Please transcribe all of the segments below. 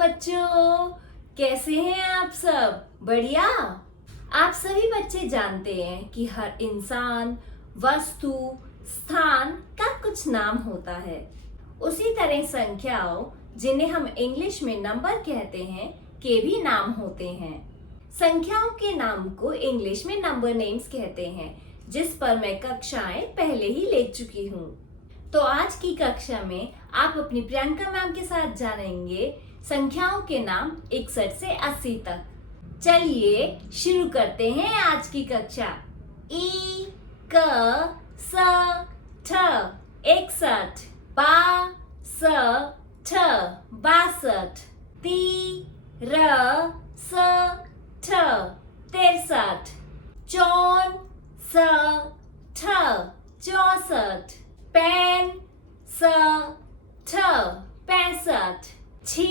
बच्चों, कैसे हैं आप सब? बढ़िया। आप सभी बच्चे जानते हैं कि हर इंसान, वस्तु, स्थान का कुछ नाम होता है। उसी तरह संख्याओं, जिन्हें हम इंग्लिश में नंबर कहते हैं, के भी नाम होते हैं। संख्याओं के नाम को इंग्लिश में नंबर नेम्स कहते हैं, जिस पर मैं कक्षाएं पहले ही ले चुकी हूँ। तो आज की कक्षा में आप अपनी प्रियंका मैम के साथ जानेंगे संख्याओं के नाम 61 से 80 तक। चलिए शुरू करते हैं आज की कक्षा। ई क स ठ 61, बा स ठ 62, ती र स ठ 63, चौन स ठ 64, पैन स ठ 65, छी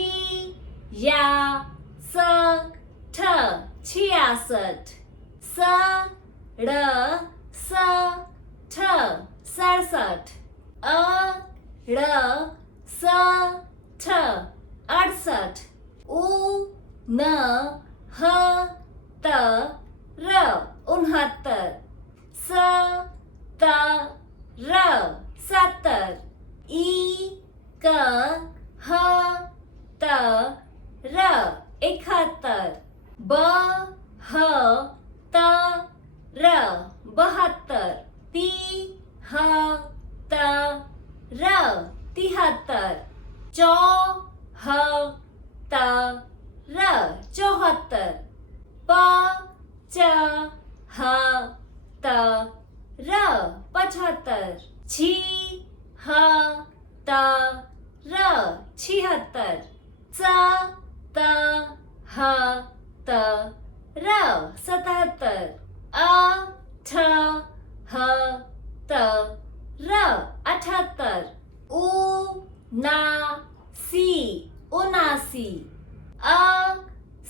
या स ठ 66, स ड़ स ठ 67, अ ड़ स ठ 68, उ न ह त र 69, स त र 70, ई क ह त र 71, ब ह त र 72, ती ह त र 73, चौ ह त र 74, प च ह त र 75, छी ह त र 76, च त ह त र 77, अ ठ ह त र 78, उ ना सी 79, अ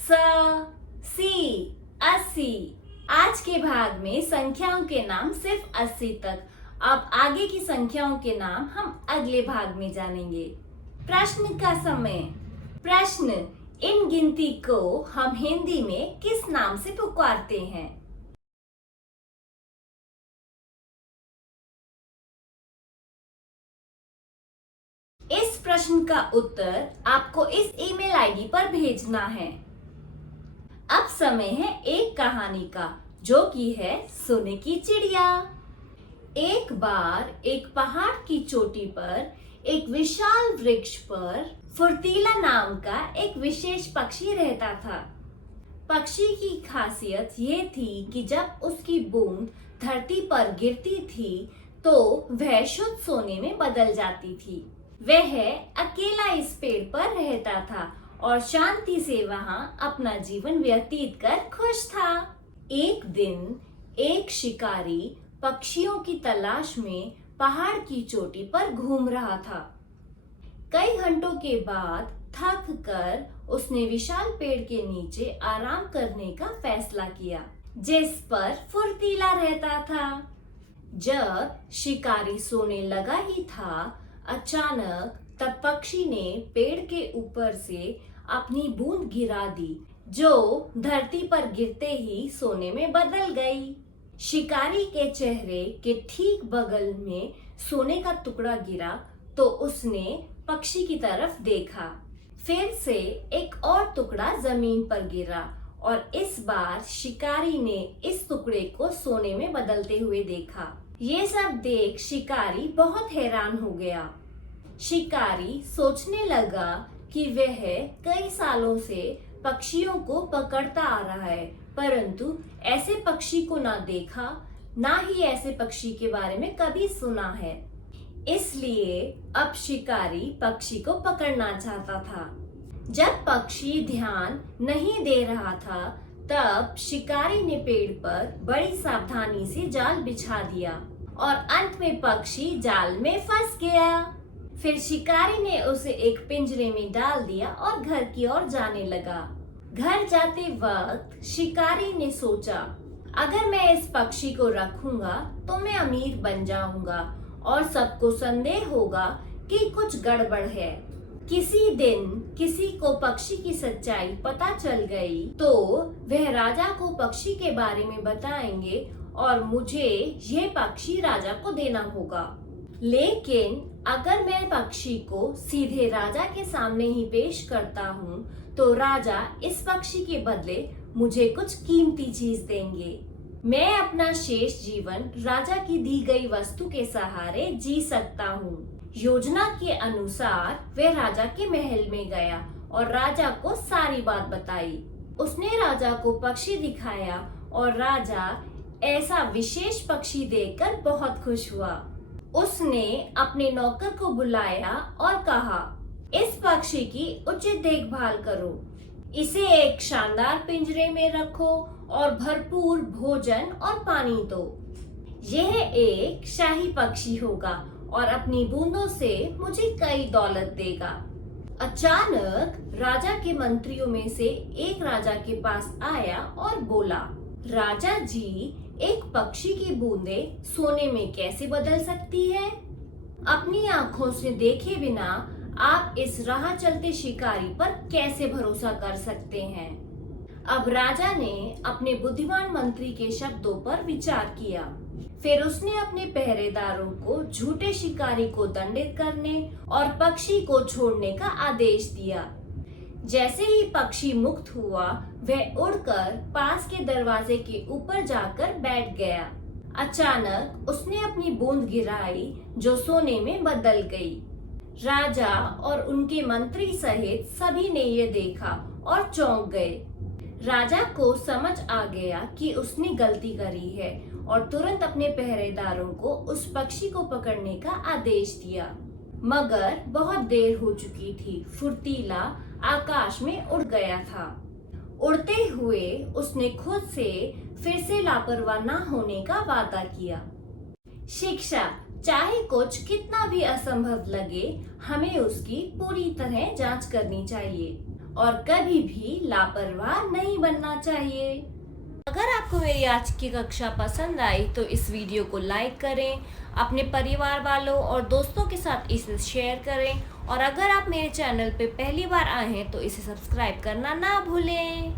स सी 80। आज के भाग में संख्याओं के नाम सिर्फ 80 तक। अब आगे की संख्याओं के नाम हम अगले भाग में जानेंगे। प्रश्न का समय। प्रश्न, इन गिनती को हम हिंदी में किस नाम से पुकारते हैं? इस प्रश्न का उत्तर आपको इस ईमेल आईडी पर भेजना है। अब समय है एक कहानी का, जो कि है सोने की चिड़िया। एक बार एक पहाड़ की चोटी पर एक विशाल वृक्ष पर फुर्तीला नाम का एक विशेष पक्षी रहता था। पक्षी की खासियत ये थी कि जब उसकी बूंद धरती पर गिरती थी तो वह शुद्ध सोने में बदल जाती थी। वह अकेला इस पेड़ पर रहता था और शांति से वहां अपना जीवन व्यतीत कर खुश था। एक दिन एक शिकारी पक्षियों की तलाश में पहाड़ की चोटी पर घूम रहा था। कई घंटों के बाद थक कर उसने विशाल पेड़ के नीचे आराम करने का फैसला किया, जिस पर फुर्तीला रहता था। जब शिकारी सोने लगा ही था, अचानक तब पक्षी ने पेड़ के ऊपर से अपनी बूंद गिरा दी, जो धरती पर गिरते ही सोने में बदल गई। शिकारी के चेहरे के ठीक बगल में सोने का टुकड़ा गिरा तो उसने पक्षी की तरफ देखा। फिर से एक और टुकड़ा जमीन पर गिरा और इस बार शिकारी ने इस टुकड़े को सोने में बदलते हुए देखा। ये सब देख शिकारी बहुत हैरान हो गया। शिकारी सोचने लगा कि वह कई सालों से पक्षियों को पकड़ता आ रहा है, परंतु ऐसे पक्षी को ना देखा, ना ही ऐसे पक्षी के बारे में कभी सुना है। इसलिए अब शिकारी पक्षी को पकड़ना चाहता था। जब पक्षी ध्यान नहीं दे रहा था, तब शिकारी ने पेड़ पर बड़ी सावधानी से जाल बिछा दिया और अंत में पक्षी जाल में फंस गया। फिर शिकारी ने उसे एक पिंजरे में डाल दिया और घर की ओर जाने लगा। घर जाते वक्त शिकारी ने सोचा, अगर मैं इस पक्षी को रखूंगा तो मैं अमीर बन जाऊंगा और सबको संदेह होगा कि कुछ गड़बड़ है। किसी दिन किसी को पक्षी की सच्चाई पता चल गई तो वह राजा को पक्षी के बारे में बताएंगे और मुझे यह पक्षी राजा को देना होगा। लेकिन अगर मैं पक्षी को सीधे राजा के सामने ही पेश करता हूँ तो राजा इस पक्षी के बदले मुझे कुछ कीमती चीज देंगे। मैं अपना शेष जीवन राजा की दी गई वस्तु के सहारे जी सकता हूँ। योजना के अनुसार वह राजा के महल में गया और राजा को सारी बात बताई। उसने राजा को पक्षी दिखाया और राजा ऐसा विशेष पक्षी देखकर बहुत खुश हुआ। उसने अपने नौकर को बुलाया और कहा, इस पक्षी की उचित देखभाल करो, इसे एक शानदार पिंजरे में रखो और भरपूर भोजन और पानी दो। यह एक शाही पक्षी होगा और अपनी बूंदों से मुझे कई दौलत देगा। अचानक राजा के मंत्रियों में से एक राजा के पास आया और बोला, राजा जी, एक पक्षी की बूंदें सोने में कैसे बदल सकती है? अपनी आंखों से देखे बिना आप इस राह चलते शिकारी पर कैसे भरोसा कर सकते हैं? अब राजा ने अपने बुद्धिमान मंत्री के शब्दों पर विचार किया। फिर उसने अपने पहरेदारों को झूठे शिकारी को दंडित करने और पक्षी को छोड़ने का आदेश दिया। जैसे ही पक्षी मुक्त हुआ, वह उड़कर पास के दरवाजे के ऊपर जाकर बैठ गया। अचानक उसने अपनी बूंद गिराई जो सोने में बदल गई। राजा और उनके मंत्री सहित सभी ने ये देखा और चौंक गए। राजा को समझ आ गया कि उसने गलती करी है और तुरंत अपने पहरेदारों को उस पक्षी को पकड़ने का आदेश दिया। मगर बहुत देर हो चुकी थी। फुर्तीला आकाश में उड़ गया था। उड़ते हुए उसने खुद से फिर से लापरवाह न होने का वादा किया। शिक्षा, चाहे कुछ कितना भी असंभव लगे, हमें उसकी पूरी तरह जांच करनी चाहिए और कभी भी लापरवाह नहीं बनना चाहिए। अगर आपको मेरी आज की कक्षा पसंद आई तो इस वीडियो को लाइक करें, अपने परिवार वालों और दोस्तों के साथ इसे शेयर करें और अगर आप मेरे चैनल पे पहली बार आए हैं तो इसे सब्सक्राइब करना ना भूलें।